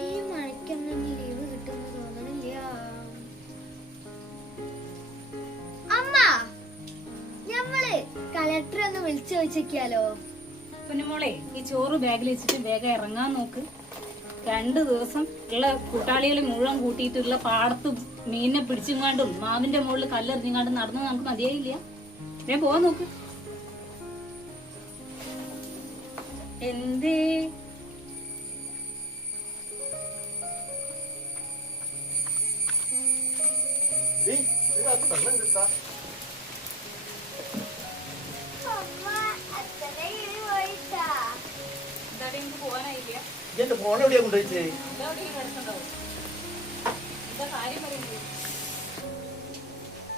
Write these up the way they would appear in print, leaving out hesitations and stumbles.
ഈ മഴയ്ക്കൊന്നും ലീവ് കിട്ടുമെന്ന് തോന്നണില്ല. അമ്മ, ഞമ്മള് കളക്ടറെ ഒന്ന് വിളിച്ചു ചോദിച്ചേക്കാലോ. പിന്നെ മോളെ, ഈ ചോറ് ബാഗിൽ വെച്ചിട്ട് വേഗം ഇറങ്ങാൻ നോക്ക്. 2 ദിവസം ഉള്ള കൂട്ടാളികളെ മുഴുവൻ കൂട്ടിയിട്ടുള്ള പാടത്ത് മീനിനെ പിടിച്ചുങ്ങാണ്ടും മാവിന്റെ മുകളിൽ കല്ലെറിഞ്ഞുങ്ങാണ്ടും നടന്നു നമുക്ക് മതിയായില്ല. ഞാൻ പോവാൻ നോക്ക്. എന്തേ പോവാനായില്ല? ഫോൺ എവിടെയാ കൊണ്ടുപോയിച്ചേ?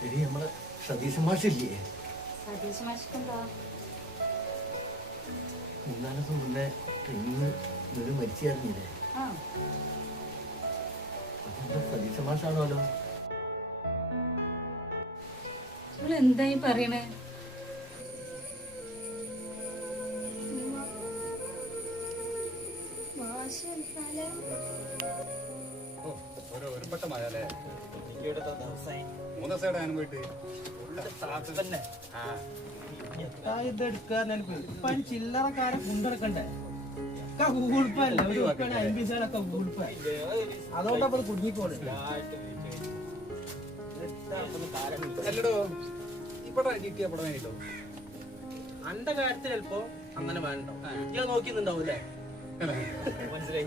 എടി നമ്മളെ സതീശ മാഷില്ലേ? സതീശ് മാഷിക്കെന്താ? 3-4 ദിവസം മുന്നേ ട്രെയിനിൽ മരിച്ചറിഞ്ഞില്ലേ? അതെന്താ സതീശ മാഷാണോലോ? എന്തായി പറയണേ? ചില്ലറക്കാരെ കൊണ്ടിറക്കണ്ടേ? ഗൂഗിൾ പേ അല്ല, ഒരു 50 ഗൂഗിൾ പേ. അതുകൊണ്ടപ്പോ കുടുങ്ങിപ്പോണേ. അന്റെ കാര്യത്തിൽ ചിലപ്പോ അങ്ങനെ വേണ്ടോ? ഞാൻ നോക്കിന്നുണ്ടാവൂലേ? മനസ്സിലായി.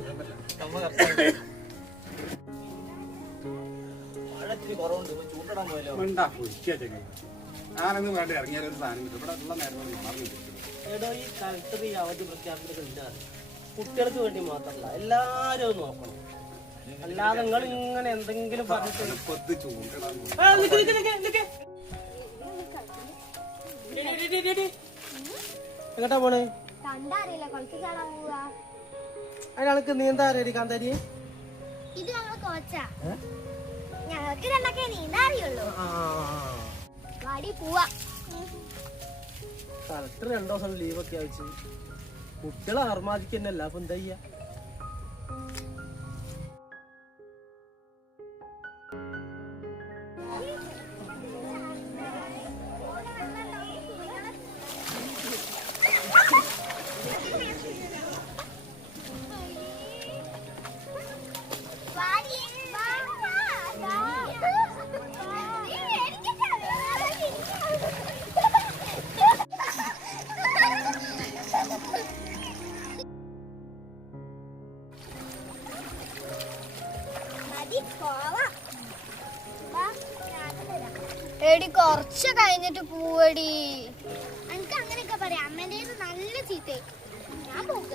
മഴത്തിന് കുറവുണ്ട്, ചൂണ്ടിടാൻ പോയല്ലോ. എടോ, ഈ കളക്ടർ ഈ അവധി പ്രഖ്യാപിച്ചിട്ട് കുട്ടികൾക്ക് വേണ്ടി മാത്രമല്ല, എല്ലാരും നോക്കണം. അല്ലാതെ നിങ്ങൾ ഇങ്ങനെ എന്തെങ്കിലും എങ്ങട്ടാ പോണ്? അതിനാൾക്ക് നീന്താ അറിയാടി കാന്താരി? ഇത് ഞങ്ങള് കോച്ചാ, ഞങ്ങൾക്ക് രണ്ടൊക്കെ നീന്താ അറിയുള്ളൂ. വാടി പോവാ. കളക്ടർ 2 ദിവസം ലീവൊക്കെ അയച്ച് കുട്ടികളെ ആർമാദിക്കന്നല്ല. അപ്പൊ എന്താ ചെയ്യാ? എടി, കൊറച്ച് കഴിഞ്ഞിട്ട് പോവടി. എനിക്ക് അങ്ങനെയൊക്കെ പറയാം. അമ്മേന്റെ നല്ല ചീത്ത. ഞാൻ പോക.